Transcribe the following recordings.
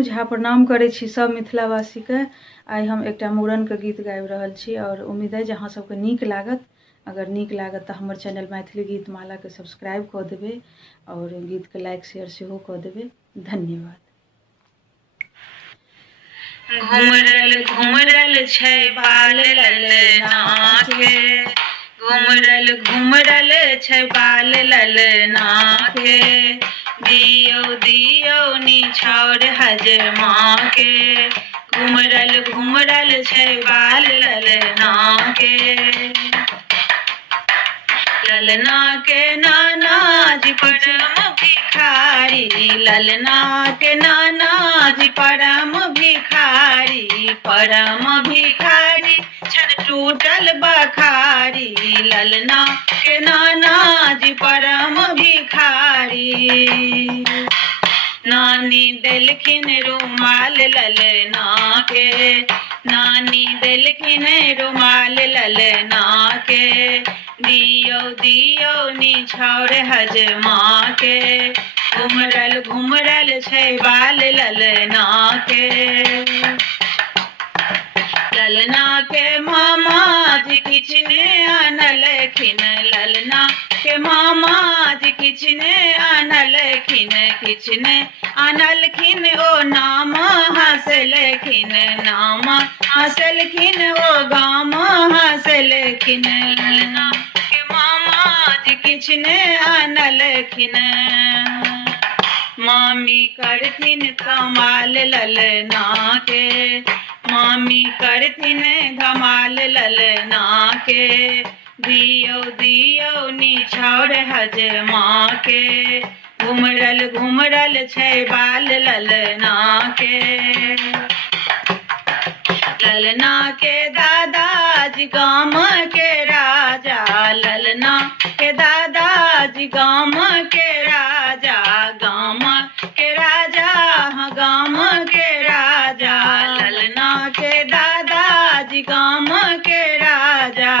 मीनू झा प्रणाम करै छी सब मिथिलावासी के। आइ हम एकटा मूड़न के गीत गाबि रहल छी और उम्मीद है जे अहाँ सबके नीक लागत। अगर नीक लागत तऽ हमर चैनल मैथिली गीत माला के सब्सक्राइब कऽ देबै और गीत के लाइक शेयर सेहो कऽ देबै। धन्यवाद। घुमरल घुमरल छै बाल ललना के, घुमरल घुमरल छै बाल ललना के, दियो दियो निछावर हजमा के, घुमरल घुमरल छै बाल ललना के। ललना के नाना जी परम भिखारी, ललना के नाना जी परम भिखारी, परम भिखारी छन टूटल बखारी, ललना के नाना जी परम भिखारी। नानी देलखिन रुमाल ललना के, नानी देलखिन रुमाल ललना के, दियो दियो निछावर हजमा के, घुमरल घुमरल छै बाल ललना के। ललना के मामा जी किछ ने आनलखिन, ललना के मामा जी किछ ने आनलखिन, किछ ने आनलखिन ओ नाम हंसलखिन, नाम हंसलखिन ओ गाम हंसलखिन, ललना के मामा जी किछ ने आनलखिन। मामी करथिन कमाल ललना के, मामी करथिन धमाल ललना के, दियो दियो निछावर हजमा के, घुमरल घुमरल छै बाल ललना के। ललना के दादाजी गाम के राजा, ललना के दादाजी गाम के राजा, गाम के राजा हाँ गाम के राजा, ललना के दादाजी गाम के राजा।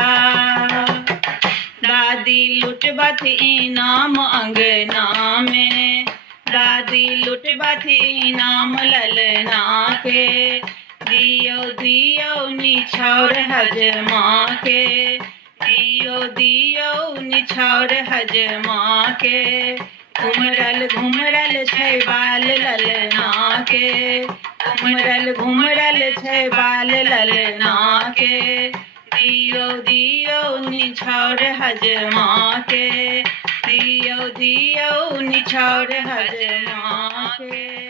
दादी लुटबथ इनाम अंगना में, दादी लुटबथ इनाम ललना के, दियो दियो निछावर हजमा के, दियो दियो निछावर हजमा के, घुमरल घुमरल छै बाल ललना के, घुमरल घुमरल छै बाल ललना के, दियो दियो निछावर हजमा के, दियो दियो निछावर हजमा के।